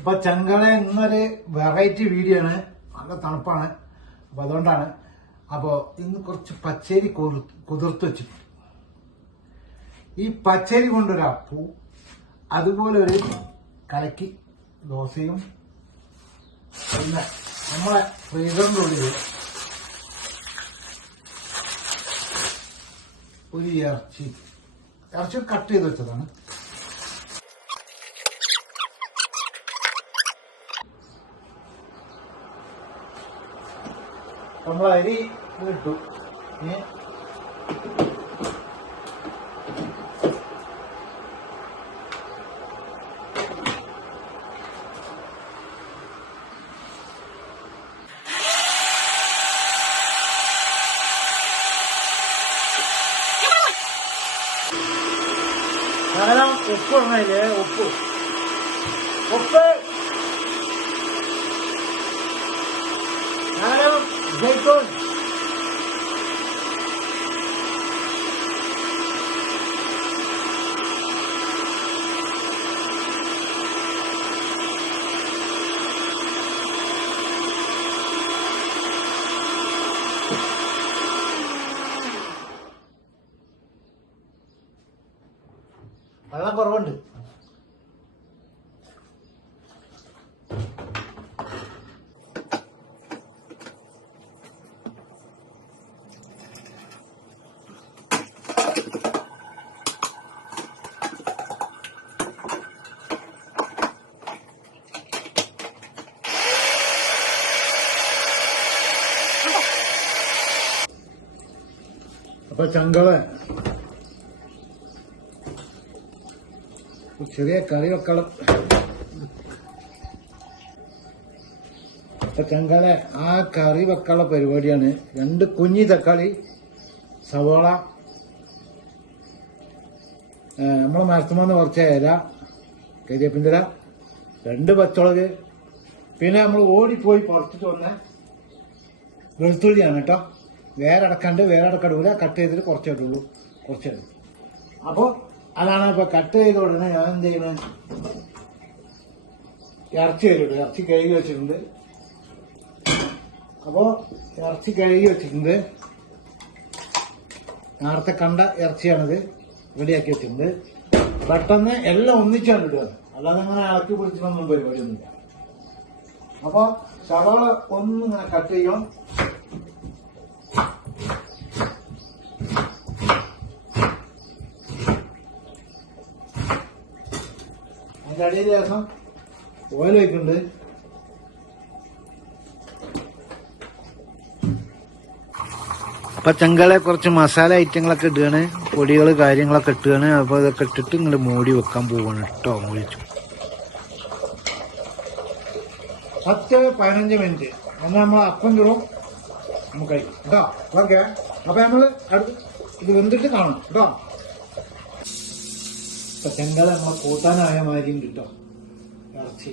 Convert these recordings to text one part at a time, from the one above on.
അപ്പൊ ചെങ്കള ഇന്നൊരു variety video ആണ്. നല്ല തണുപ്പാണ്. അപ്പൊ അതുകൊണ്ടാണ്. അപ്പോ ഇന്ന് കുറച്ച് പച്ചരി കുതിർ- കുതിർത്ത് വെച്ചിട്ടുണ്ട്. ഈ പച്ചരി കൊണ്ടൊരു അപ്പു അതുപോലെ ഒരു കലക്കി ദോശയും പിന്നെ നമ്മളെ ഫ്രീസറിന്റെ ഉള്ളിൽ ഒരു ഇറച്ചി ഇറച്ചി കട്ട് ചെയ്ത് വെച്ചതാണ്. നമ്മൾ അരി ഇട്ടു. ധാരാളം ഉപ്പ് ഇടണല്ലേ ഉപ്പ്. ഉപ്പ് Bacon. അപ്പൊ ചങ്കൾ. ചെറിയ കറി വെക്കണം അപ്പൊ ചങ്കളെ ആ കറി വെക്കാനുള്ള പരിപാടിയാണ് രണ്ട് കുഞ്ഞി തക്കാളി സവോള നമ്മളെ മരത്തുമെന്ന് കുറച്ച് ഇല കരിയേപ്പിന്റെ രണ്ട് പച്ചമുളക്. പിന്നെ നമ്മൾ ഓടിപ്പോയി പുറത്തിട്ട് വന്ന വെളുത്തുള്ളിയാണ് കേട്ടോ. വേറെ അടക്കാണ്ട് വേറെ അടക്കടൂല കട്ട് ചെയ്തിട്ട് കുറച്ചേ ഇടുള്ളൂ. കുറച്ചേ ഇടും അതാണ് ഇപ്പൊ കട്ട് ചെയ്ത ഉടനെ ഞാൻ എന്ത് ചെയ്യണേ? ഇറച്ചി കഴുകിട്ട് ഇറച്ചി കഴുകി വെച്ചിട്ടുണ്ട്. അപ്പോ ഇറച്ചി കഴുകി വെച്ചിട്ടുണ്ട്. നേരത്തെ കണ്ട ഇറച്ചിയാണിത്. റെഡിയാക്കി വെച്ചിട്ടുണ്ട്. പെട്ടെന്ന് എല്ലാം ഒന്നിച്ചാണ് ഇടുക. അല്ലാതെ അങ്ങനെ ഇളക്കി പിടിച്ചിട്ടൊന്നും പരിപാടിയൊന്നുമില്ല. അപ്പോ സവാള ഒന്നിങ്ങനെ കട്ട് ചെയ്യും. അടിയിൽ ശേഷം ഓയിൽ ഒഴിക്കുന്നുണ്ട്. അപ്പൊ ചെങ്കളെ കുറച്ച് മസാല ഐറ്റങ്ങളൊക്കെ ഇടുകയാണ്. പൊടികൾ കാര്യങ്ങളൊക്കെ ഇട്ടുകയാണ്. അപ്പൊ ഇതൊക്കെ ഇട്ടിട്ട് ഇങ്ങോട്ട് മൂടി വെക്കാൻ പോവാണ് കേട്ടോ മൂടിച്ചു പത്ത് പതിനഞ്ച് മിനിറ്റ്. അന്ന് നമ്മൾ അപ്പം ചൂടും. നമുക്ക് കഴിക്കും. കേട്ടോ? ഓക്കെ അപ്പൊ നമ്മൾ ഇത് വെന്തിട്ട് കാണും. കേട്ടോ? ഇപ്പൊ ചെങ്കല നമ്മളെ കൂട്ടാനായ മാര്യം കിട്ടും ഇറച്ചി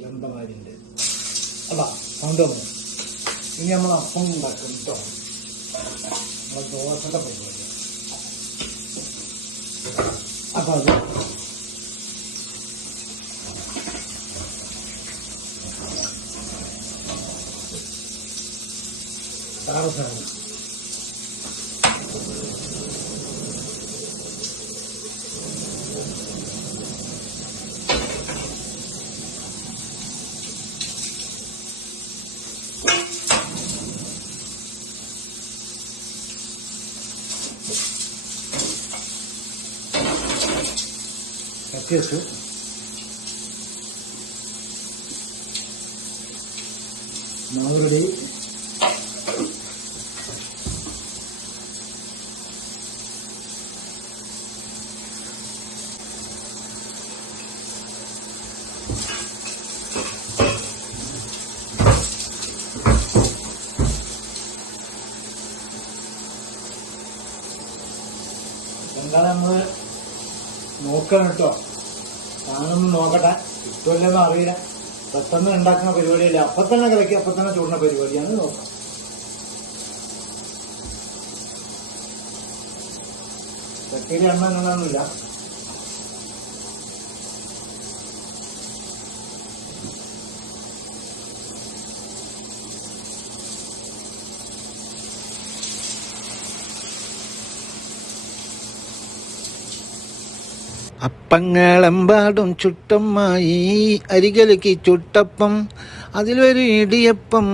അല്ല കൊണ്ടുവന്നു ഇനി നമ്മൾ അപ്പം ഉണ്ടാക്കും കേട്ടോ നമ്മളെ ദോശയുടെ പരിപാടി. അപ്പൊ അത്. സാറ് സാറ് അവരുടെ മാവുരുടെ എന്താ നമ്മൾ നോക്കണം കേട്ടോ. താനൊന്ന് നോക്കട്ടെ. കിട്ടുമല്ലെന്ന് അറിയില്ല. പെട്ടെന്ന് ഉണ്ടാക്കുന്ന പരിപാടിയല്ല? അപ്പൊ തന്നെ കലക്കി അപ്പൊ തന്നെ ചൂടുന്ന പരിപാടിയാണ് നോക്കാം. ചട്ടിയിൽ എണ്ണ അങ്ങനെയൊന്നുമില്ല അപ്പങ്ങളെമ്പാടും ചുട്ടമ്മായി അരികലക്ക് ചുട്ടപ്പം. അതിലൊരു ഇടിയപ്പം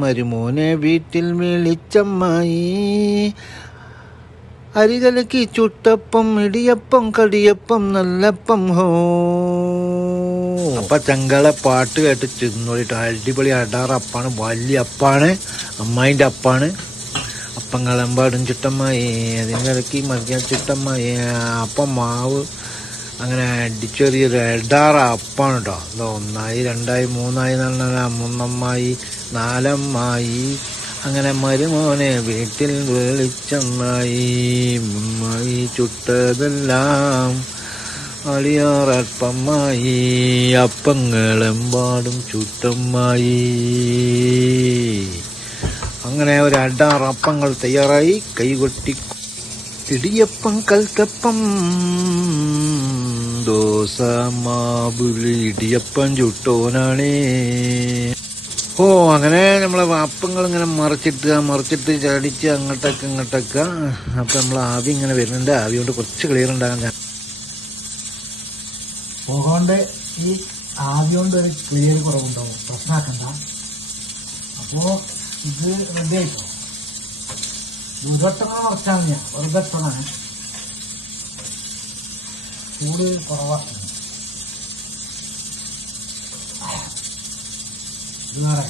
മരുമോനെ വീട്ടിൽ വിളിച്ചമ്മായി. അരികലക്ക് ചുട്ടപ്പം ഇടിയപ്പം കടിയപ്പം നല്ലപ്പം ഹോ. അപ്പ ചങ്കളെ പാട്ട് കേട്ട് ചെന്നോളിട്ട്. അടിപൊളി അടാറപ്പാണ് വലിയ അപ്പാണ് അമ്മായിന്റെ അപ്പാണ്. അപ്പങ്ങളമ്പാടും ചുട്ടമ്മായി അതിനിടയ്ക്ക് മതിയാ ചുട്ടമ്മായി. അപ്പം മാവ് അങ്ങനെ അടിച്ചെറിയൊരു എടാറ അപ്പാണ് കേട്ടോ ഇതോ ഒന്നായി രണ്ടായി മൂന്നായി നല്ല മൂന്നമ്മായി നാലമ്മായി. അങ്ങനെ മരുമോനെ വീട്ടിൽ വെളിച്ചമ്മായി ഉമ്മായി ചുട്ടതെല്ലാം അളിയാറപ്പമ്മായി അപ്പങ്ങളെമ്പാടും ചുട്ടമ്മായി. അങ്ങനെ ഒരു അടാറപ്പങ്ങൾ തയ്യാറായി കൈകൊട്ടി ഇടിയപ്പം കൽത്തപ്പം. ദോശ മാബുലി ഇടിയപ്പം ചുട്ടോനാണേ. ഓ അങ്ങനെ നമ്മളെ വാപ്പങ്ങൾ ഇങ്ങനെ മറിച്ചിട്ട് മറിച്ചിട്ട് ചടിച്ച് അങ്ങോട്ടൊക്കെ ഇങ്ങോട്ടൊക്കെ. അപ്പൊ നമ്മൾ ആവി ഇങ്ങനെ വരുന്നുണ്ട്. ആവി കൊണ്ട് കുറച്ച് ക്ലിയർ ഉണ്ടാകാൻ പോകാണ്ട് ഈ ആവി കൊണ്ട് ഒരു ക്ലിയർ കുറവുണ്ടാവും. പ്രശ്നമാക്കണ്ട അപ്പോ ഇത് റെഡി ആയിട്ടോ ദുരട്ടങ്ങൾ മറിച്ചാണ് ഞാൻ ഇട്ടതാണ് ചൂട് കുറവാക്കുന്നു ഇത് വേറെ.